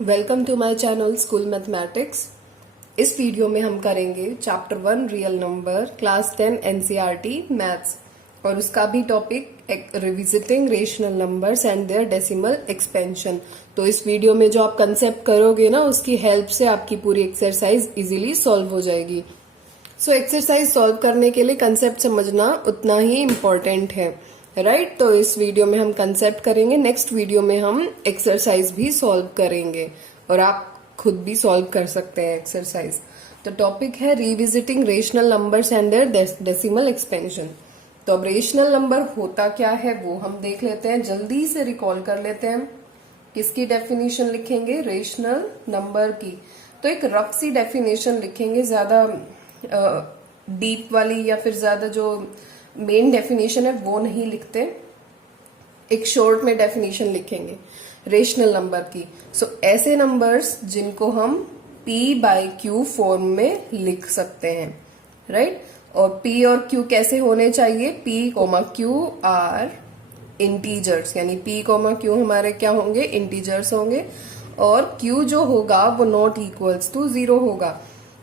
Welcome to my channel school mathematics. इस video में हम करेंगे chapter 1 real number class 10 NCERT maths और उसका भी topic revisiting rational numbers and their decimal expansion. तो इस वीडियो में जो आप कंसेप्ट करोगे ना, उसकी हेल्प से आपकी पूरी एक्सरसाइज इजीली सॉल्व हो जाएगी। सो एक्सरसाइज सॉल्व करने के लिए कंसेप्ट समझना उतना ही इम्पोर्टेंट है, राइट। तो इस वीडियो में हम कंसेप्ट करेंगे, नेक्स्ट वीडियो में हम एक्सरसाइज भी सॉल्व करेंगे और आप खुद भी सॉल्व कर सकते हैं एक्सरसाइज। तो टॉपिक है revisiting rational numbers and their decimal expansion. तो अब रेशनल नंबर होता क्या है वो हम देख लेते हैं, जल्दी से रिकॉल कर लेते हैं। किसकी डेफिनेशन लिखेंगे? रेशनल नंबर की। तो एक रफ सी डेफिनेशन लिखेंगे, ज्यादा डीप वाली या फिर ज्यादा जो मेन डेफिनेशन है वो नहीं लिखते, एक शॉर्ट में डेफिनेशन लिखेंगे रेशनल नंबर की। सो ऐसे नंबर्स जिनको हम p बाई क्यू फॉर्म में लिख सकते हैं, राइट। और p और q कैसे होने चाहिए? p comma q are integers, यानी p कोमा q हमारे क्या होंगे? इंटीजर्स होंगे और q जो होगा वो नॉट इक्वल्स टू 0 होगा।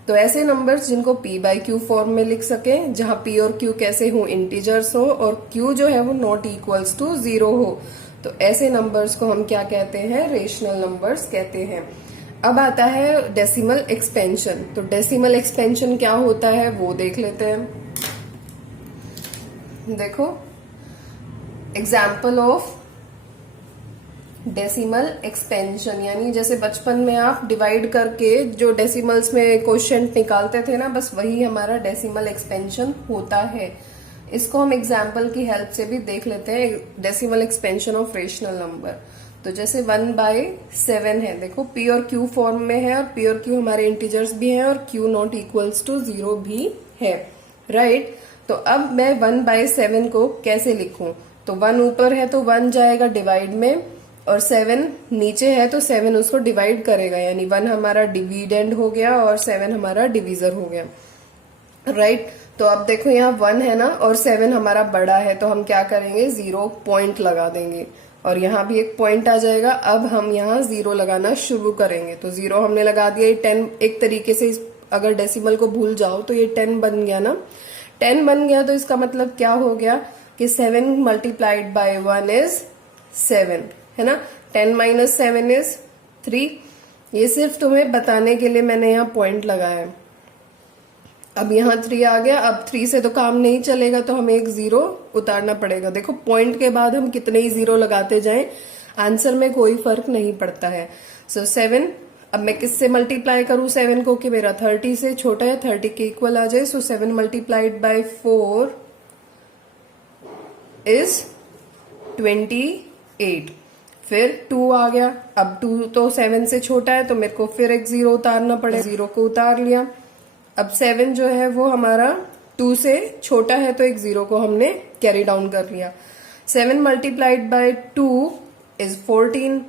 तो ऐसे नंबर्स जिनको p बाई क्यू फॉर्म में लिख सके, जहां p और q कैसे हो? इंटीजर्स हो और q जो है वो नॉट इक्वल्स टू 0 हो, तो ऐसे नंबर्स को हम क्या कहते हैं? रेशनल नंबर्स कहते हैं। अब आता है डेसिमल एक्सपेंशन। तो डेसिमल एक्सपेंशन क्या होता है वो देख लेते हैं। देखो, एग्जाम्पल ऑफ डेसिमल एक्सपेंशन, यानी जैसे बचपन में आप डिवाइड करके जो डेसिमल्स में क्वोशिएंट निकालते थे ना, बस वही हमारा डेसिमल एक्सपेंशन होता है। इसको हम एग्जाम्पल की हेल्प से भी देख लेते हैं, decimal expansion of rational number. तो जैसे 1/7 है, देखो p और q फॉर्म में है और p और q हमारे इंटीजर्स भी हैं और q नॉट इक्वल्स टू 0 भी है, राइट। तो अब मैं 1/7 को कैसे लिखूं? तो 1 ऊपर है तो 1 जाएगा डिवाइड में और 7 नीचे है तो 7 उसको डिवाइड करेगा, यानी 1 हमारा डिविडेंड हो गया और 7 हमारा डिवीजर हो गया, राइट। तो अब देखो यहाँ 1 है ना और 7 हमारा बड़ा है, तो हम क्या करेंगे? 0 पॉइंट लगा देंगे और यहाँ भी एक पॉइंट आ जाएगा। अब हम यहाँ 0 लगाना शुरू करेंगे, तो 0 हमने लगा दिया। ये 10 एक तरीके से अगर डेसिमल को भूल जाओ तो ये 10 बन गया ना। 10 बन गया तो इसका मतलब क्या हो गया कि 7 मल्टीप्लाइड बाय 1 इज 7, है ना। 10 माइनस 7 इज 3। ये सिर्फ तुम्हें बताने के लिए मैंने यहाँ पॉइंट लगाया है। अब यहाँ 3 आ गया। अब 3 से तो काम नहीं चलेगा, तो हमें एक 0 उतारना पड़ेगा। देखो, पॉइंट के बाद हम कितने ही 0 लगाते जाएं, आंसर में कोई फर्क नहीं पड़ता है। सो 7, अब मैं किससे मल्टीप्लाई करूं 7 को कि मेरा 30 से छोटा है, 30 के इक्वल आ जाए। सो 7 मल्टीप्लाइड बाय 4 इज 28। फिर 2 आ गया। अब 2 तो 7 से छोटा है तो मेरे को फिर एक 0 उतारना पड़ेगा। 0 को उतार लिया। अब 7 जो है वो हमारा 2 से छोटा है तो एक 0 को हमने कैरी डाउन कर लिया। 7 मल्टीप्लाइड बाय 2 इज 14,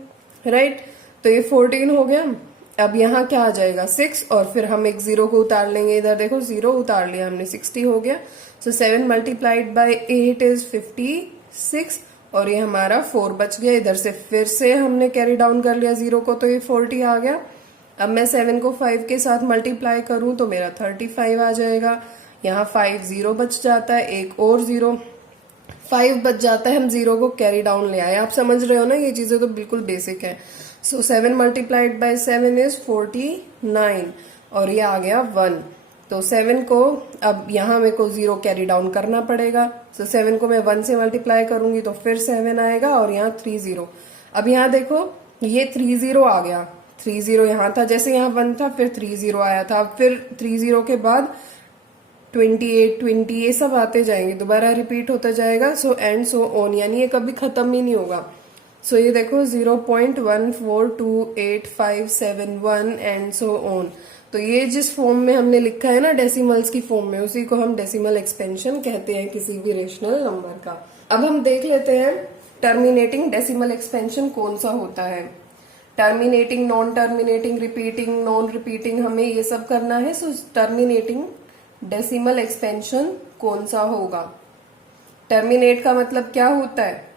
राइट। तो ये 14 हो गया। अब यहाँ क्या आ जाएगा? 6 और फिर हम एक 0 को उतार लेंगे। इधर देखो 0 उतार लिया हमने, 60 हो गया। सो 7 मल्टीप्लाइड बाय 8 इज 56 और ये हमारा 4 बच गया। इधर से फिर से हमने कैरी डाउन कर लिया 0 को, तो ये 40 आ गया। अब मैं 7 को 5 के साथ मल्टीप्लाई करूं तो मेरा 35 आ जाएगा। यहाँ 5 0 बच जाता है, एक और 0 5 बच जाता है। हम 0 को कैरी डाउन ले आए। आप समझ रहे हो ना, ये चीजें तो बिल्कुल बेसिक है। सो 7 मल्टीप्लाइड बाय 7 इज 49 और ये आ गया 1। तो 7 को अब यहाँ मेरे को 0 कैरी डाउन करना पड़ेगा। सो 7 को मैं 1 से मल्टीप्लाई करूंगी तो फिर 7 आएगा और यहाँ 3 0। अब यहाँ देखो ये 3 0 आ गया। 3 0 यहाँ था, जैसे यहाँ 1 था फिर 3 0 आया था। फिर 3 0 के बाद 28 20 ये सब आते जाएंगे, दोबारा रिपीट होता जाएगा। सो एंड सो ऑन, यानी ये कभी खत्म ही नहीं होगा। सो ये देखो 0.142857 एंड सो ऑन। तो ये जिस फॉर्म में हमने लिखा है ना डेसिमल्स की फॉर्म में, उसी को हम डेसिमल एक्सपेंशन कहते हैं किसी भी रेशनल नंबर का। अब हम देख लेते हैं टर्मिनेटिंग डेसिमल एक्सपेंशन कौन सा होता है। Terminating, non terminating, repeating, non repeating, हमें ये सब करना है। सो टर्मिनेटिंग डेसिमल एक्सपेंशन कौन सा होगा? टर्मिनेट का मतलब क्या होता है?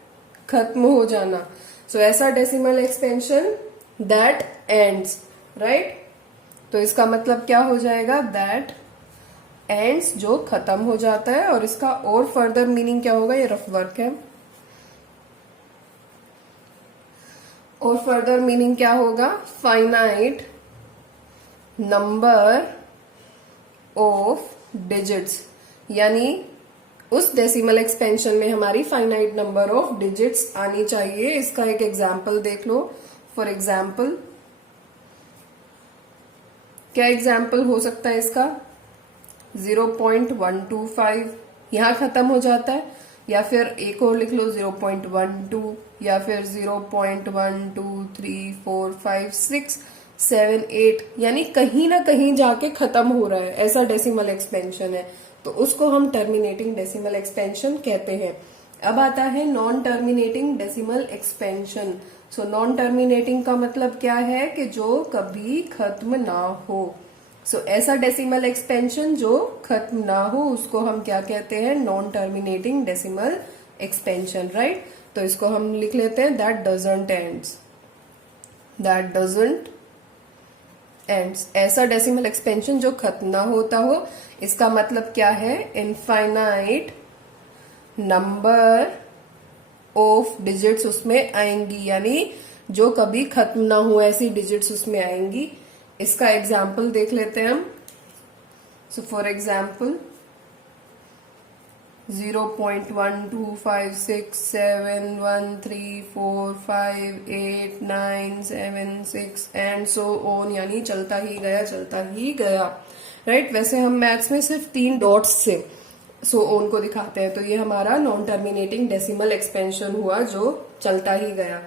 खत्म हो जाना। सो ऐसा decimal expansion that ends, right. तो इसका मतलब क्या हो जाएगा, दैट एंड्स जो खत्म हो जाता है। और इसका और फर्दर मीनिंग क्या होगा, ये रफ वर्क है। और फर्दर मीनिंग क्या होगा, फाइनाइट नंबर ऑफ डिजिट्स, यानी उस डेसिमल एक्सपेंशन में हमारी फाइनाइट नंबर ऑफ डिजिट्स आनी चाहिए। इसका एक एग्जाम्पल देख लो। फॉर एग्जाम्पल, क्या एग्जाम्पल हो सकता है इसका, 0.125 यहां खत्म हो जाता है, या फिर एक और लिख लो 0.12, या फिर 0.1234567 यानी कहीं ना कहीं जाके खत्म हो रहा है, ऐसा डेसिमल एक्सपेंशन है, तो उसको हम टर्मिनेटिंग डेसिमल एक्सपेंशन कहते हैं। अब आता है non terminating decimal expansion. So non terminating का मतलब क्या है कि जो कभी खत्म ना हो। सो ऐसा डेसिमल एक्सपेंशन जो खत्म ना हो उसको हम क्या कहते हैं, non terminating decimal expansion, right. तो इसको हम लिख लेते हैं that doesn't ends, that doesn't ends. ऐसा डेसिमल एक्सपेंशन जो खत्म ना होता हो, इसका मतलब क्या है, इनफाइनाइट नंबर ऑफ डिजिट्स उसमें आएंगी, यानी जो कभी खत्म ना हो ऐसी डिजिट्स उसमें आएंगी। इसका एग्जाम्पल देख लेते हैं हम। So for example 0.1256713458976 and so on, यानी चलता ही गया चलता ही गया, राइट। वैसे हम मैथ्स में सिर्फ 3 डॉट्स से सो ऑन को दिखाते हैं, तो ये हमारा नॉन टर्मिनेटिंग डेसिमल एक्सपेंशन हुआ जो चलता ही गया।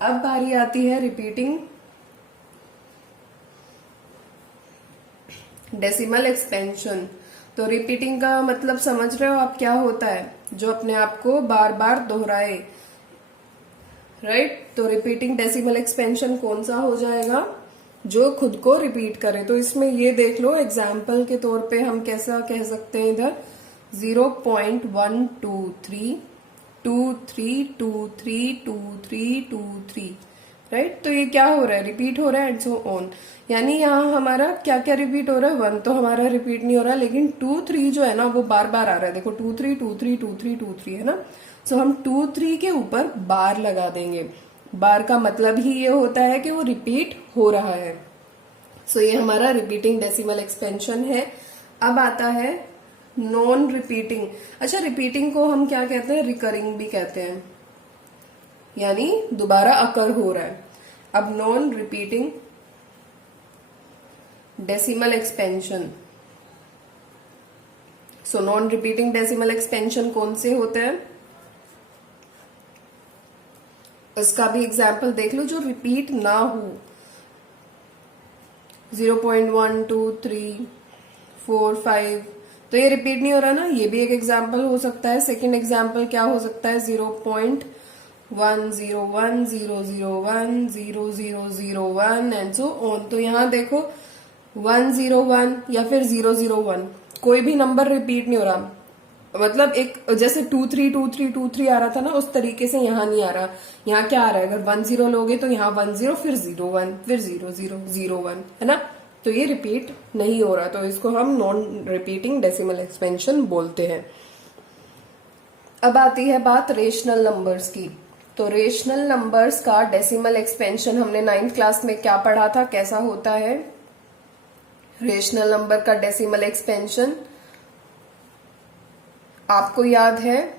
अब बारी आती है रिपीटिंग डेसिमल एक्सपेंशन। तो रिपीटिंग का मतलब समझ रहे हो आप क्या होता है, जो अपने आप को बार बार दोहराए, राइट। तो रिपीटिंग डेसिमल एक्सपेंशन कौन सा हो जाएगा, जो खुद को रिपीट करे। तो इसमें ये देख लो, एग्जाम्पल के तौर पे हम कैसा कह सकते हैं, इधर 0.12323232323, राइट। तो ये क्या हो रहा है, रिपीट हो रहा है एंड सो ऑन। यानी यहाँ हमारा क्या क्या रिपीट हो रहा है, 1 तो हमारा रिपीट नहीं हो रहा, लेकिन 2 3 जो है ना वो बार बार आ रहा है। देखो 2 3 2 3 2 3 2 3 है ना। सो हम 2 3 के ऊपर बार लगा देंगे। बार का मतलब ही ये होता है कि वो रिपीट हो रहा है। सो ये हमारा रिपीटिंग डेसिमल एक्सपेंशन है। अब आता है नॉन रिपीटिंग। अच्छा, रिपीटिंग को हम क्या कहते हैं, रिकरिंग भी कहते हैं, यानी दोबारा अकर हो रहा है। अब non repeating decimal expansion. So non repeating decimal expansion कौन से होते हैं, उसका भी एग्जाम्पल देख लो, जो रिपीट ना हो। 0.12345 तो ये रिपीट नहीं हो रहा ना, ये भी एक एग्जाम्पल हो सकता है। सेकंड एग्जाम्पल क्या हो सकता है, 0.10100100001 एंड सो ऑन। तो यहाँ देखो 101 या फिर 001 कोई भी नंबर रिपीट नहीं हो रहा, मतलब एक जैसे 232323 आ रहा था ना, उस तरीके से यहाँ नहीं आ रहा। यहाँ क्या आ रहा है, अगर 10 लोगे तो यहाँ 10 फिर 01 फिर 0001 है ना। तो ये रिपीट नहीं हो रहा, तो इसको हम नॉन रिपीटिंग डेसिमल एक्सपेंशन बोलते हैं। अब आती है बात रेशनल नंबर्स की। तो रेशनल नंबर्स का डेसिमल एक्सपेंशन हमने 9th क्लास में क्या पढ़ा था, कैसा होता है रेशनल नंबर का डेसिमल एक्सपेंशन, आपको याद है।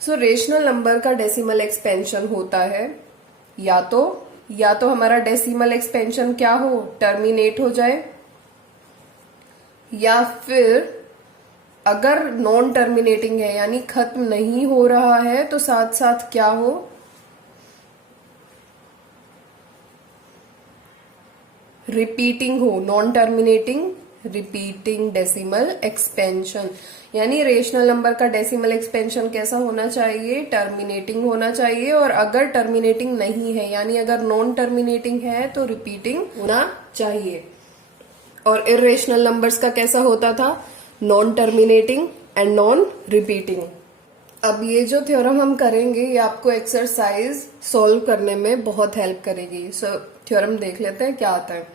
सो रेशनल नंबर का डेसिमल एक्सपेंशन होता है या तो हमारा डेसिमल एक्सपेंशन क्या हो, टर्मिनेट हो जाए, या फिर अगर नॉन टर्मिनेटिंग है यानी खत्म नहीं हो रहा है तो साथ साथ क्या हो, रिपीटिंग हो। Non terminating repeating decimal expansion, यानी रेशनल नंबर का डेसिमल एक्सपेंशन कैसा होना चाहिए, टर्मिनेटिंग होना चाहिए। और अगर टर्मिनेटिंग नहीं है यानी अगर नॉन टर्मिनेटिंग है तो रिपीटिंग होना चाहिए। और इर्रेशनल नंबर्स का कैसा होता था, non terminating and non repeating. अब ये जो थ्योरम हम करेंगे ये आपको एक्सरसाइज सॉल्व करने में बहुत हेल्प करेगी। सो थ्योरम देख लेते हैं क्या आता है।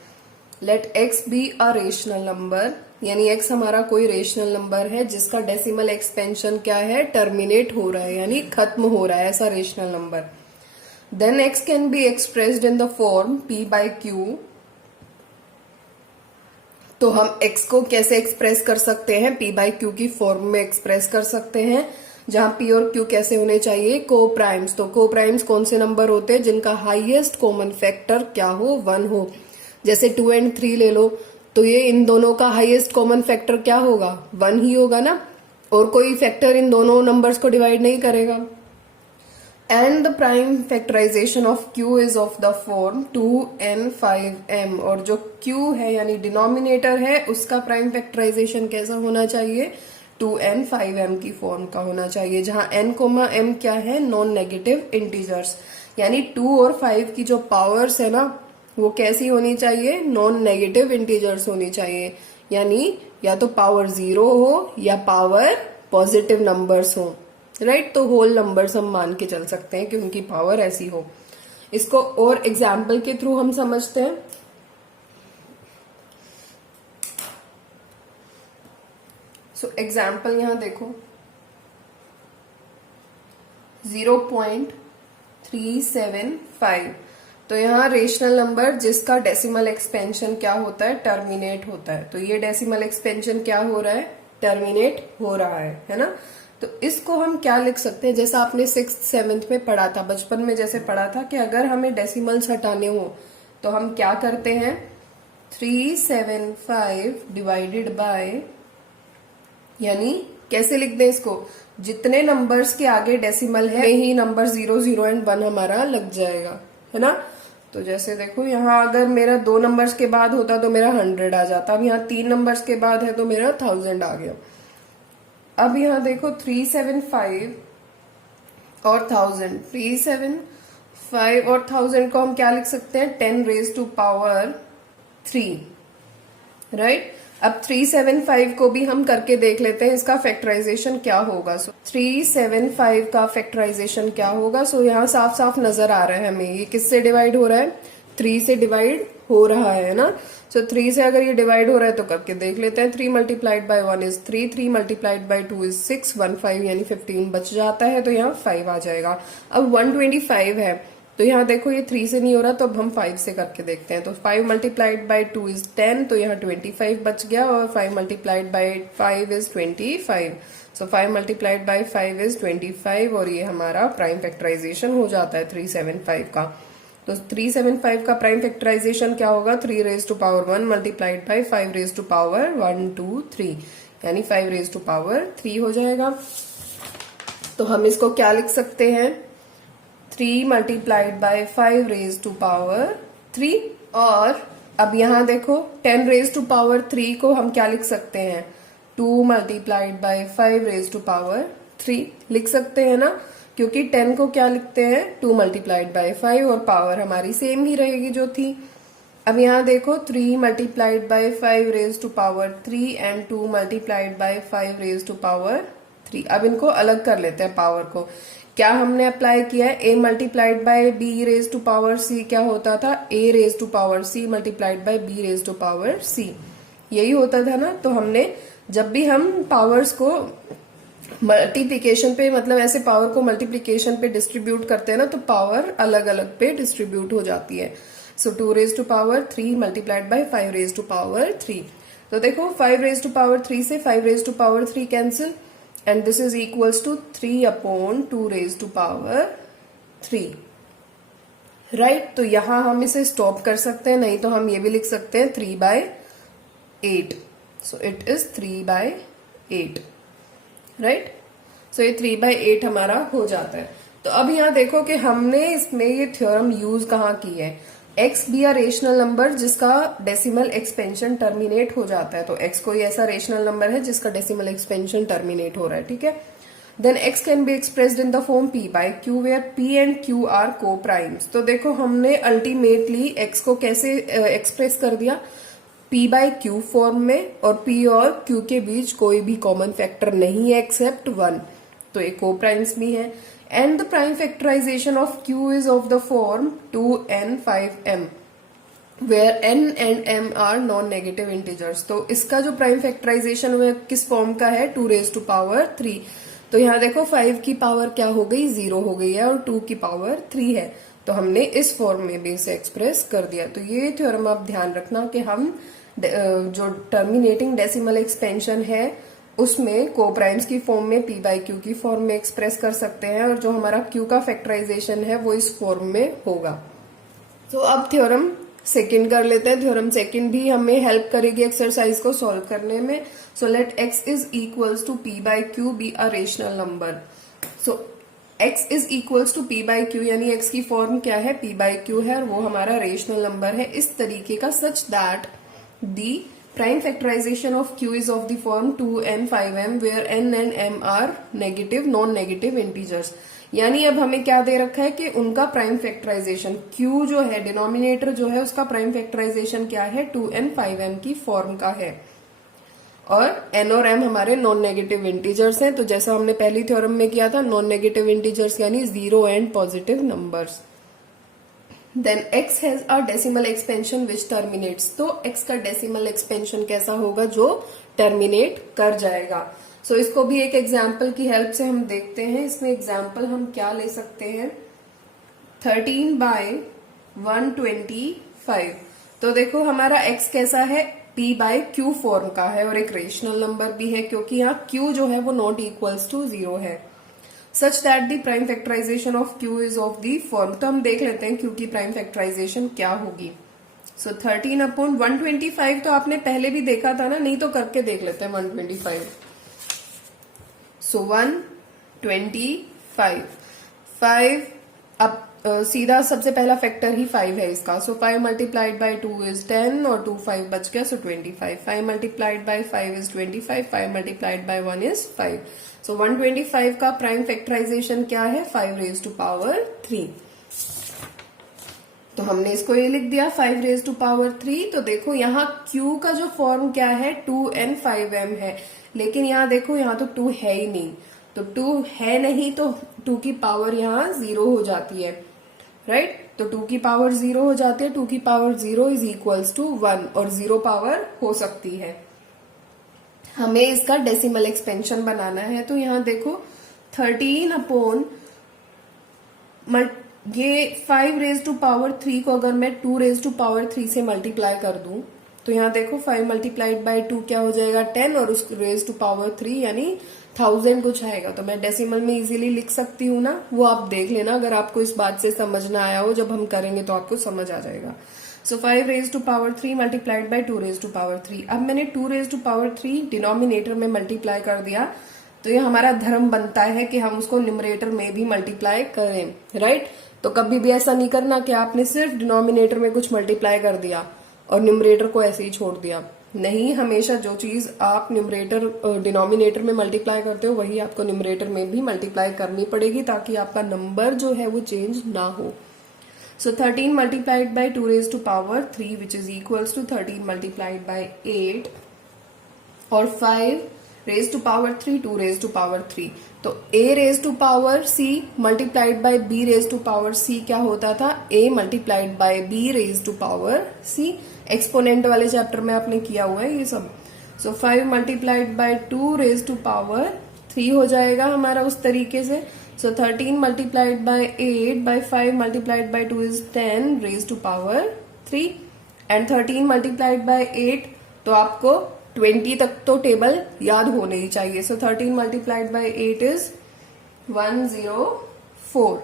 Let x be a rational number, यानी x हमारा कोई रेशनल नंबर है जिसका डेसिमल एक्सपेंशन क्या है, टर्मिनेट हो रहा है यानी खत्म हो रहा है, ऐसा rational number. Then x can be expressed in the form p by q. तो हम x को कैसे एक्सप्रेस कर सकते हैं, p बाई क्यू की फॉर्म में एक्सप्रेस कर सकते हैं, जहां p और q कैसे होने चाहिए, को प्राइम्स। तो को प्राइम्स कौन से नंबर होते हैं जिनका हाईएस्ट कॉमन फैक्टर क्या हो, 1 हो। जैसे 2 एंड 3 ले लो, तो ये इन दोनों का हाईएस्ट कॉमन फैक्टर क्या होगा, 1 ही होगा ना, और कोई फैक्टर इन दोनों नंबर्स को डिवाइड नहीं करेगा। And the prime factorisation of q is of the form 2n5m, और जो q है यानी डिनोमिनेटर है उसका प्राइम फैक्टराइजेशन कैसा होना चाहिए, 2n5m की फॉर्म का होना चाहिए, जहां n कोमा m क्या है, नॉन नेगेटिव इंटीजर्स, यानी 2 और 5 की जो पावर्स है ना वो कैसी होनी चाहिए, नॉन नेगेटिव इंटीजर्स होनी चाहिए, यानी या तो पावर 0 हो या पावर पॉजिटिव नंबर्स हो, राइट। तो होल नंबर्स हम मान के चल सकते हैं कि उनकी पावर ऐसी हो। इसको और एग्जाम्पल के थ्रू हम समझते हैं। सो एग्जाम्पल यहां देखो, 0.375। तो यहाँ रेशनल नंबर जिसका डेसिमल एक्सपेंशन क्या होता है, टर्मिनेट होता है। तो ये डेसिमल एक्सपेंशन क्या हो रहा है, टर्मिनेट हो रहा है ना। तो इसको हम क्या लिख सकते हैं, जैसा आपने 6th 7th में पढ़ा था, बचपन में जैसे पढ़ा था कि अगर हमें डेसिमल्स हटाने हो तो हम क्या करते हैं, 375 डिवाइडेड बाय, यानी कैसे लिख दें इसको, जितने नंबर्स के आगे डेसिमल है ही नंबर 0 0 एंड 1 हमारा लग जाएगा, है ना। तो जैसे देखो यहाँ अगर मेरा 2 नंबर्स के बाद होता तो मेरा 100 आ जाता, अब यहाँ 3 नंबर्स के बाद है तो मेरा 1000 आ गया। अब यहाँ देखो 375 और 1000, 375 और 1000 को हम क्या लिख सकते हैं, 10 रेज टू पावर 3, राइट। अब 375 को भी हम करके देख लेते हैं इसका फैक्टराइजेशन क्या होगा। सो 375 का फैक्टराइजेशन क्या होगा, सो यहाँ साफ साफ नजर आ रहा है हमें ये किससे डिवाइड हो रहा है, 3 से डिवाइड हो रहा है ना। सो 3 से अगर ये डिवाइड हो रहा है तो करके देख लेते हैं। 3 multiplied bye 1 is 3, 3 multiplied by 2 is 6, 1 5 यानी 15 बच जाता है, तो यहाँ 5 आ जाएगा। अब 125 है तो यहाँ देखो ये 3 से नहीं हो रहा, तो अब हम 5 से करके देखते हैं। तो 5 मल्टीप्लाइड बाय 2 इज 10, तो यहाँ 25 बच गया, और 5 multiplied by 5 is 25। So 5 multiplied by 5 is 25, और ये हमारा प्राइम फैक्टराइजेशन हो जाता है 375 का। तो 375 का प्राइम फैक्टराइजेशन क्या होगा, 3 raise to power 1 multiplied by 5 raise to power 1 2 3, यानी 5 रेज टू पावर 3 हो जाएगा। तो हम इसको क्या लिख सकते हैं, 3 multiplied by 5 raise to power 3। और अब यहाँ देखो 10 रेज टू पावर 3 को हम क्या लिख सकते हैं, 2 multiplied by 5 raise to power 3 लिख सकते हैं ना, क्योंकि 10 को क्या लिखते हैं, 2 मल्टीप्लाइड बाय 5, और पावर हमारी सेम ही रहेगी जो थी। अब यहाँ देखो 3 multiplied by 5 raise to power 3 and 2 multiplied by 5 raise to power 3। अब इनको अलग कर लेते हैं पावर को। क्या हमने अप्लाई किया है, a multiplied by b raise to power c क्या होता था, a raise to power c multiplied by b raise to power c, यही होता था ना। तो हमने जब भी हम पावर्स को मल्टीप्लीकेशन पे, मतलब ऐसे पावर को मल्टीप्लीकेशन पे डिस्ट्रीब्यूट करते हैं ना, तो पावर अलग अलग पे डिस्ट्रीब्यूट हो जाती है। So 2 raise to power 3 multiplied by 5 raise to power 3। तो देखो 5 रेज टू पावर 3 से 5 raise to power 3 cancel, and this is equals to 3 upon 2 raised to power 3, right। तो यहां हम इसे स्टॉप कर सकते हैं, नहीं तो हम ये भी लिख सकते हैं 3 by 8, so it is 3 by 8, right। so ये 3 by 8 हमारा हो जाता है। तो अब यहाँ देखो कि हमने इसमें ये थ्योरम यूज कहाँ की है, x भी अ रेशनल नंबर जिसका डेसिमल एक्सपेंशन टर्मिनेट हो जाता है। तो x कोई ऐसा रेशनल नंबर है जिसका डेसिमल एक्सपेंशन टर्मिनेट हो रहा है, ठीक है। Then x can be expressed in the form p by q where p and q are coprimes. तो देखो हमने अल्टीमेटली x को कैसे एक्सप्रेस कर दिया, p बाय q फॉर्म में, और p और q के बीच कोई भी कॉमन फैक्टर नहीं है एक्सेप्ट 1। तो ये को प्राइम्स भी है। And the prime factorisation of q is of the form 2n 5m where n and m are non negative integers. तो इसका जो प्राइम फैक्टराइजेशन है किस फॉर्म का है, 2⁻³ तो यहाँ देखो 5 की पावर क्या हो गई, 0 हो गई है, और 2 की पावर 3 है, तो हमने इस फॉर्म में भी इसे एक्सप्रेस कर दिया। तो ये थ्योरम आप ध्यान रखना कि हम जो टर्मिनेटिंग डेसिमल एक्सपेंशन है उसमें को प्राइम्स की फॉर्म में p/q की फॉर्म में एक्सप्रेस कर सकते हैं, और जो हमारा q का फैक्टराइजेशन है वो इस फॉर्म में होगा। तो अब थ्योरम सेकंड कर लेते हैं। थ्योरम सेकंड भी हमें हेल्प करेगी एक्सरसाइज को सॉल्व करने में। So let x is equals to p/q be a rational number. So x is equals to p/q यानी x की फॉर्म क्या है, p/q है, और वो हमारा रेशनल नंबर है इस तरीके का, such that the prime factorisation of q is of the form 2n 5m where n and m are negative non negative integers. यानी अब हमें क्या दे रखा है कि उनका प्राइम फैक्टराइजेशन q जो है डिनोमिनेटर जो है उसका प्राइम फैक्टराइजेशन क्या है, 2n 5m की फॉर्म का है, और n और m हमारे नॉन नेगेटिव इंटीजर्स हैं। तो जैसा हमने पहली थ्योरम में किया था, नॉन नेगेटिव इंटीजर्स यानी 0 and positive numbers. Then x has a decimal expansion which terminates. तो x का डेसिमल एक्सपेंशन कैसा होगा, जो टर्मिनेट कर जाएगा। सो इसको भी एक एग्जाम्पल की हेल्प से हम देखते हैं। इसमें एग्जाम्पल हम क्या ले सकते हैं, 13/125। तो देखो हमारा x कैसा है, p/q फॉर्म का है, और एक रेशनल नंबर भी है क्योंकि यहाँ q जो है वो नॉट इक्वल्स टू 0 है, such that the prime factorisation of q is of the form. तो हम देख लेते हैं q की प्राइम फैक्टराइजेशन क्या होगी। सो 13/125 तो आपने पहले भी देखा था ना, नहीं तो करके देख लेते हैं 125। सो 125 5 अब सीधा सबसे पहला फैक्टर ही 5 है इसका। सो 5 मल्टीप्लाइड बाय 2 इज 10 और 2 5 बच गया, सो 25। 5 multiplied by 5 is 25, 5 multiplied bye 1 is 5। सो 125 का प्राइम फैक्टराइजेशन क्या है, 5⁻³ तो हमने इसको ये लिख दिया 5⁻³ तो देखो यहाँ q का जो फॉर्म क्या है, 2n 5m है, लेकिन यहाँ देखो यहाँ तो 2 है ही नहीं, तो 2 है नहीं तो 2 की पावर यहाँ 0 हो जाती है, राइट। तो 2 की पावर 0 हो जाती है, 2 की पावर 0 इज इक्वल्स टू 1, और 0 पावर हो सकती है। हमें इसका डेसिमल एक्सपेंशन बनाना है, तो यहाँ देखो 13 ये 5⁻³ को अगर मैं 2⁻³ से मल्टीप्लाई कर दूं, तो यहाँ देखो 5 मल्टीप्लाइड बाय 2 क्या हो जाएगा, 10, और उस ⁻³ यानी 1000 कुछ आएगा। तो मैं डेसिमल में इजीली लिख सकती हूँ ना, वो आप देख लेना अगर आपको इस बात से समझ ना आया हो, जब हम करेंगे तो आपको समझ आ जाएगा। सो 5⁻³ मल्टीप्लाइड बाय 2⁻³। अब मैंने 2⁻³ डिनोमिनेटर में मल्टीप्लाई कर दिया, तो ये हमारा धर्म बनता है कि हम उसको न्यूमरेटर में भी मल्टीप्लाई करें, राइट। तो कभी भी ऐसा नहीं करना कि आपने सिर्फ डिनोमिनेटर में कुछ मल्टीप्लाई कर दिया और न्यूमरेटर को ऐसे ही छोड़ दिया। नहीं, हमेशा जो चीज आप न्यूमरेटर डिनोमिनेटर में मल्टीप्लाई करते हो वही आपको न्यूमरेटर में भी मल्टीप्लाई करनी पड़ेगी, ताकि आपका नंबर जो है वो चेंज ना हो। So 13 multiplied by 2⁻³ which is equals to 13 multiplied by 8 और 5⁻³ 2⁻³ तो a⁻c मल्टीप्लाइड बाय b⁻c क्या होता था, a multiplied bye b⁻c। Exponent वाले चैप्टर में आपने किया हुआ है ये सब। सो 5 मल्टीप्लाइड बाय 2⁻³ हो जाएगा हमारा उस तरीके से। So 13 multiplied by 8 by 5 multiplied by 2 is 10⁻³ and 13 multiplied by 8 तो आपको 20 तक तो टेबल याद होने ही चाहिए। So 13 multiplied by 8 is 104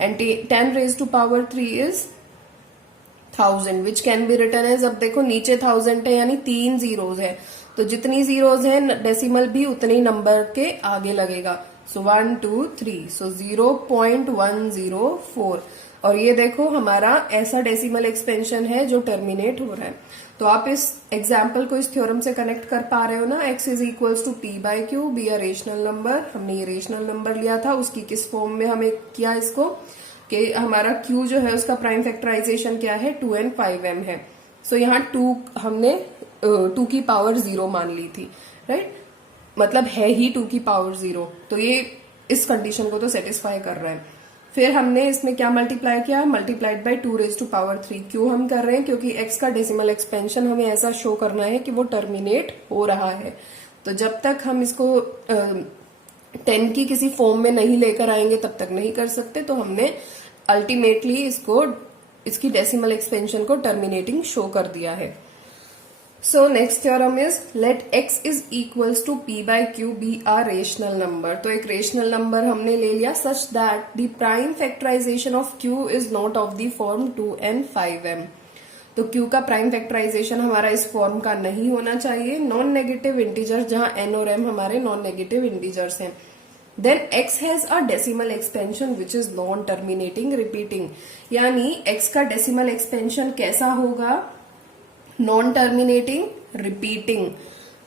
and 10⁻³ is 1000 which can be written as, अब देखो नीचे 1000 है यानी 3 जीरोज है, तो जितनी जीरोज है डेसिमल भी उतने ही नंबर के आगे लगेगा। सो 1 2 3 सो 0.104 और ये देखो हमारा ऐसा डेसिमल एक्सपेंशन है जो टर्मिनेट हो रहा है। तो आप इस एग्जाम्पल को इस थ्योरम से कनेक्ट कर पा रहे हो ना, x is equals to p/q, be a rational number. हमने ये रेशनल नंबर लिया था, उसकी किस फॉर्म में हमें किया इसको कि हमारा q जो है उसका प्राइम फैक्टराइजेशन क्या है, 2n 5m है। सो यहाँ 2 हमने 2 की पावर 0 मान ली थी, राइट, मतलब है ही 2 की पावर 0। तो ये इस कंडीशन को तो सेटिस्फाई कर रहा है। फिर हमने इसमें क्या मल्टीप्लाई किया, मल्टीप्लाइड बाय 2⁻³ क्यों हम कर रहे हैं, क्योंकि x का डेसिमल एक्सपेंशन हमें ऐसा शो करना है कि वो टर्मिनेट हो रहा है। तो जब तक हम इसको 10 की किसी फॉर्म में नहीं लेकर आएंगे तब तक नहीं कर सकते। तो हमने अल्टीमेटली इसकी डेसिमल एक्सपेंशन को टर्मिनेटिंग शो कर दिया है। So next theorem is let x is equals to p/q be a rational number. तो एक रेशनल नंबर हमने ले लिया such that the prime factorisation of q is not of the form 2n 5m। तो q का prime factorisation हमारा इस form का नहीं होना चाहिए। नॉन नेगेटिव इंटीजर जहां n और m हमारे नॉन नेगेटिव इंटीजर्स हैं। Then x has a decimal expansion which is non terminating repeating, यानी x का डेसिमल एक्सपेंशन कैसा होगा, नॉन टर्मिनेटिंग रिपीटिंग।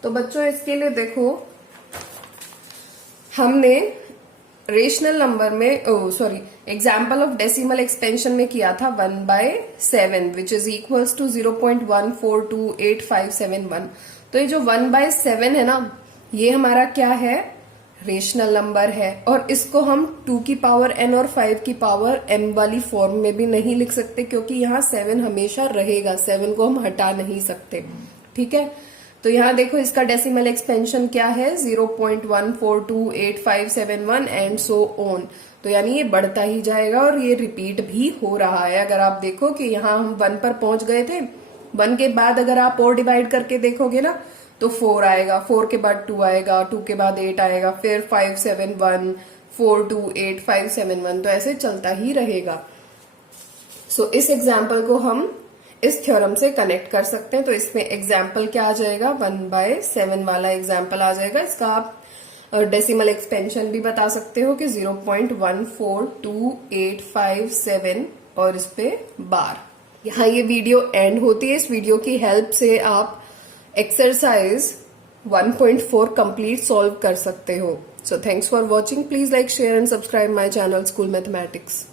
तो बच्चों इसके लिए देखो हमने रेशनल नंबर में एग्जाम्पल ऑफ डेसिमल एक्सपेंशन में किया था 1/7 विच इज इक्वल्स टू 0.142857 तो ये जो 1/7 है ना, ये हमारा क्या है, रेशनल नंबर है। और इसको हम 2 की पावर n और 5 की पावर m वाली फॉर्म में भी नहीं लिख सकते, क्योंकि यहाँ 7 हमेशा रहेगा, 7 को हम हटा नहीं सकते। ठीक है, तो यहाँ देखो इसका डेसिमल एक्सपेंशन क्या है, 0.142857 एंड सो ऑन। तो यानी ये बढ़ता ही जाएगा और ये रिपीट भी हो रहा है। अगर आप देखो कि यहाँ हम 1 पर पहुंच गए थे, 1 के बाद अगर आप और डिवाइड करके देखोगे ना तो 4 आएगा, 4 के बाद 2 आएगा, 2 के बाद 8 आएगा, फिर 5 7 1 4 2 8 5 7 1, तो ऐसे चलता ही रहेगा। सो इस एग्जाम्पल को हम इस थ्योरम से कनेक्ट कर सकते हैं। तो इसमें एग्जाम्पल क्या आ जाएगा, 1/7 वाला एग्जाम्पल आ जाएगा। इसका आप डेसिमल एक्सपेंशन भी बता सकते हो कि 0.142857 और इस पे बार। यहाँ ये वीडियो एंड होती है। इस वीडियो की हेल्प से आप एक्सरसाइज 1.4 कंप्लीट सॉल्व कर सकते हो। So thanks for watching. Please like, share and subscribe my channel school mathematics.